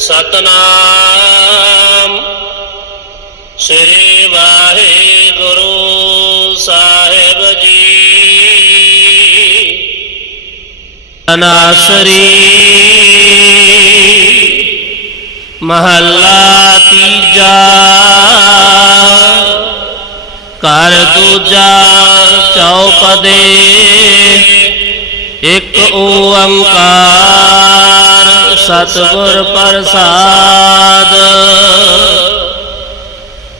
ਸਤਨਾਮ। ਸ੍ਰੀ ਵਾਹਿਗੁਰੂ ਸਾਹਿਬ ਜੀ। ਅਨਾਸਰੀ ਮਹੱਲਾ ਤੀਜਾ। ਕਰ ਦੂਜਾ ਚੌਪਦੇ। ਇੱਕ ਓੰਕਾਰ ਸਤਿਗੁਰ ਪ੍ਰਸਾਦ।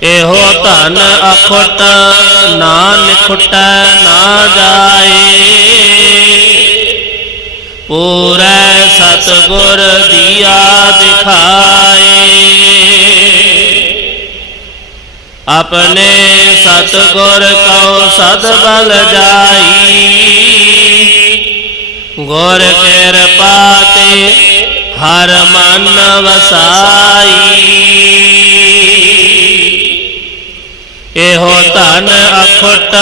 ਇਹੋ ਧਨ ਅਖੁੱਟ ਨਾ ਨਿਖੁਟੈ ਨਾ ਜਾਏ। ਪੂਰੈ ਸਤਿਗੁਰ ਦੀਆ ਦਿਖਾਏ। ਆਪਣੇ ਸਤਿਗੁਰ ਕਉ ਸਦ ਬਲ ਜਾਈ। ਗੁਰ ਕਿਰਪਾ ਤੇ ਹਰ ਮਨ ਵਸਾਈ। ਇਹੋ ਧਨ ਅਖੁੱਟ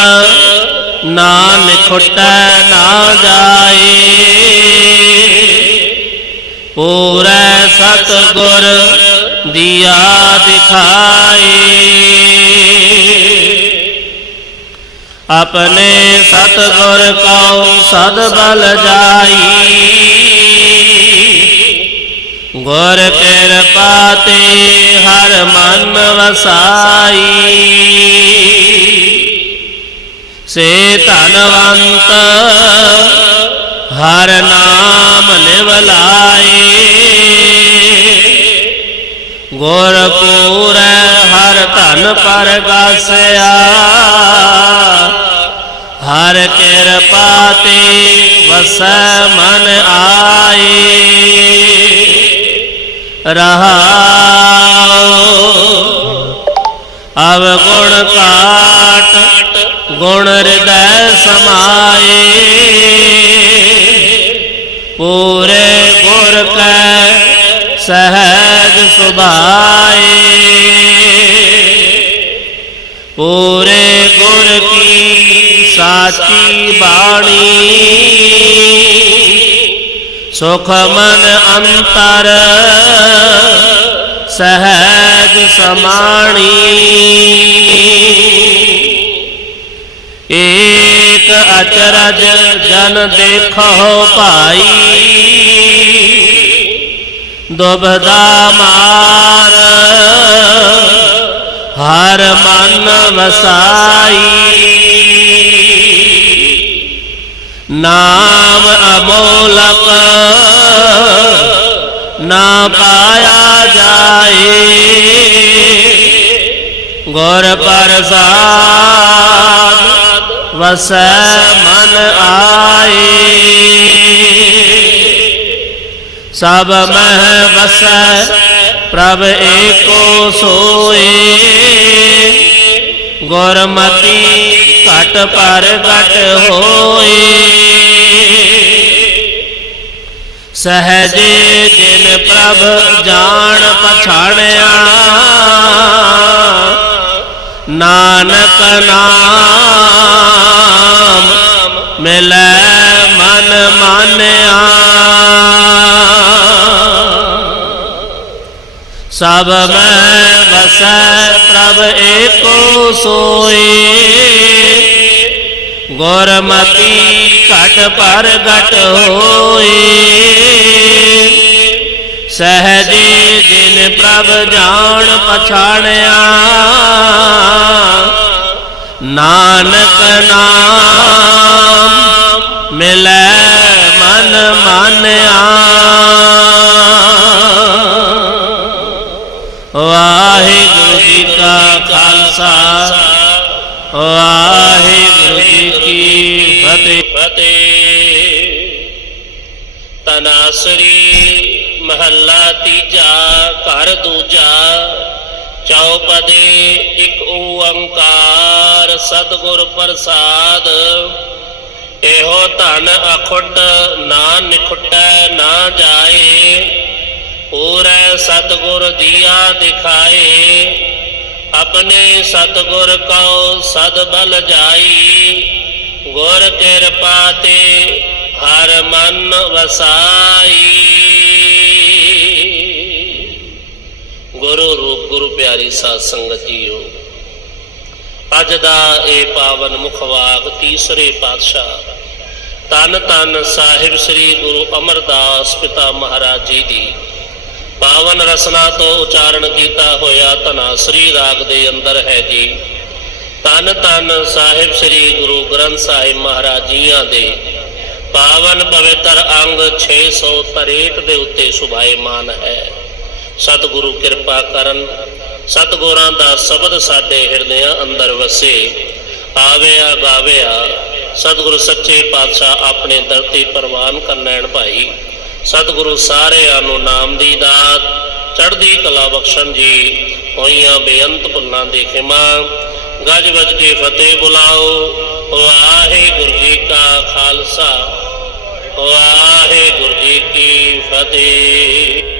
ਨਾ ਨਿਖੁਟੈ ਨਾ ਜਾਏ। ਪੂਰੈ ਸਤਿਗੁਰ ਦੀਆ ਦਿਖਾਏ। ਆਪਣੇ ਸਤਿਗੁਰ ਕਉ ਸਦ ਬਲ ਜਾਈ। ਗੁਰ ਕਿਰਪਾ ਤੇ ਹਰ ਮਨ ਵਸਾਈ। ਸੇ ਧਨਵੰਤ ਹਰ ਨਾਮ ਲਿਵ ਲਾਏ। ਗੁਰ ਪੂਰੈ ਹਰ ਧਨ ਪਰਗਾਸਿਆ ਹਰ ਕਿਰਪਾ ਤੇ ਵਸੈ ਮਨ ਆਏ। ਰਹਾਉ ਅਵ ਗੁਣ ਕਾਟ ਗੁਣ ਹਿਰਦੈ ਸਮਾਏ। ਪੂਰੇ ਗੁਰ ਕੈ ਸਹਿਜ ਸੁਭਾਏ। ਪੂਰੇ ਗੁਰ ਕੀ ਸਾਚੀ ਬਾਣੀ। ਸੁਖ ਮਨ ਅੰਤਰ ਸਹਿਜ ਸਮਾਣੀ। ਏਕ ਅਚਰਜ ਜਨ ਦੇਖੋ ਭਾਈ। ਦੁਬਦਾ ਮਾਰ। ਹਰ ਮਨ ਵਸਾਈ। ਨਾਮ ਅਮੋਲਕ ਨਾ ਪਾਇਆ ਜਾਏ। ਗੁਰ ਪ੍ਰਸਾਦ ਵਸੈ ਮਨ ਆਏ। ਸਭ ਮਹਿ ਵਸੈ ਪ੍ਰਭ ਏਕੋ ਸੋਏ। ਗੁਰਮਤੀ ਘਟ ਪਰ ਘਟ ਹੋਏ। ਸਹਜੇ ਜਿਨ ਪ੍ਰਭ ਜਾਣ ਪਛਾਣਿਆ। ਨਾਨਕ ਨਾਮ ਮਿਲੈ ਮਨ ਮਾਨਿਆ। ਸਭ ਮੈਂ ਵਸੈ, ਪ੍ਰਭ ਏਕੋ ਸੋਏ। ਗੁਰਮਤੀ ਘਟ ਪਰ ਘਟ ਹੋਏ। ਸਹਜੇ ਜਿਨ ਪ੍ਰਭ ਜਾਣ ਪਛਾਣਿਆ, ਨਾਨਕ ਨਾਮ ਖਾਲਸਾ ਵਾਹਿਗੁਰੂ ਜੀ ਕੀ ਫਤਿਹ। ਫਤਿਹ ਤਨਾਸਰੀ ਮਹੱਲਾ ਤੀਜਾ, ਘਰ ਦੂਜਾ, ਚੌਪਦੇ ਇੱਕ ਓੰਕਾਰ, ਸਤਿਗੁਰ ਪ੍ਰਸਾਦ। ਇਹੋ ਧਨ ਅਖੁੱਟ ਨਾ ਨਿਖੁਟੈ, ਨਾ ਜਾਏ। ਪੂਰੇ ਸਤਿਗੁਰ ਦੀਆ ਦਿਖਾਏ। ਆਪਣੇ ਸਤਿਗੁਰ ਕਉ ਸਦ ਬਲ ਜਾਈ, ਗੁਰ ਕਿਰਪਾ ਤੇ ਹਰ ਮਨ ਵਸਾਈ। ਗੁਰੂ ਰੂਪ, ਗੁਰੂ ਪਿਆਰੀ ਸਾਧ ਸੰਗਤ ਜੀਓ, ਅੱਜ ਦਾ ਇਹ ਪਾਵਨ ਮੁਖਵਾਕ ਤੀਸਰੇ ਪਾਤਸ਼ਾਹ ਤਨ ਤਨ ਸਾਹਿਬ ਸ੍ਰੀ ਗੁਰੂ ਅਮਰਦਾਸ ਪਿਤਾ ਮਹਾਰਾਜ ਜੀ ਦੀ ਪਾਵਨ ਰਸਨਾ ਤੋਂ ਉਚਾਰਨ ਕੀਤਾ ਹੋਇਆ ਧਨਾ ਸ੍ਰੀ ਰਾਗ ਦੇ ਅੰਦਰ ਹੈ ਜੀ। ਤਨ ਤਨ ਸਾਹਿਬ ਸ੍ਰੀ ਗੁਰੂ ਗ੍ਰੰਥ ਸਾਹਿਬ ਮਹਾਰਾਜ ਜੀਆਂ ਦੇ। ਪਾਵਨ ਪਵਿੱਤਰ ਅੰਗ 663 ਦੇ ਉੱਤੇ ਸੁਭਾਏਮਾਨ ਹੈ। ਸਤਿਗੁਰੂ ਕਿਰਪਾ ਕਰਨ, ਸਤਿਗੁਰਾਂ ਦਾ ਸ਼ਬਦ ਸਾਡੇ ਹਿਰਦਿਆਂ ਅੰਦਰ ਵਸੇ। ਆਵਿਆ ਗਾਵਿਆ, ਸਤਿਗੁਰੂ ਸੱਚੇ ਪਾਤਸ਼ਾਹ ਆਪਣੇ ਦਰ ਤੇ ਪ੍ਰਵਾਨ ਕਰਨੈਣ ਭਾਈ। ਸਤਿਗੁਰੂ ਸਾਰਿਆਂ ਨੂੰ ਨਾਮ ਦੀ ਦਾਤ, ਚੜ੍ਹਦੀ ਕਲਾ ਬਖਸ਼ਣ ਜੀ। ਹੋਈਆਂ ਬੇਅੰਤ ਭੁੱਲਾਂ ਦੀ ਖਿਮਾ, ਗੱਜ ਵੱਜ ਕੇ ਫਤਿਹ ਬੁਲਾਓ। ਵਾਹਿਗੁਰੂ ਜੀ ਕਾ ਖਾਲਸਾ, ਵਾਹਿਗੁਰੂ ਜੀ ਕੀ ਫਤਿਹ।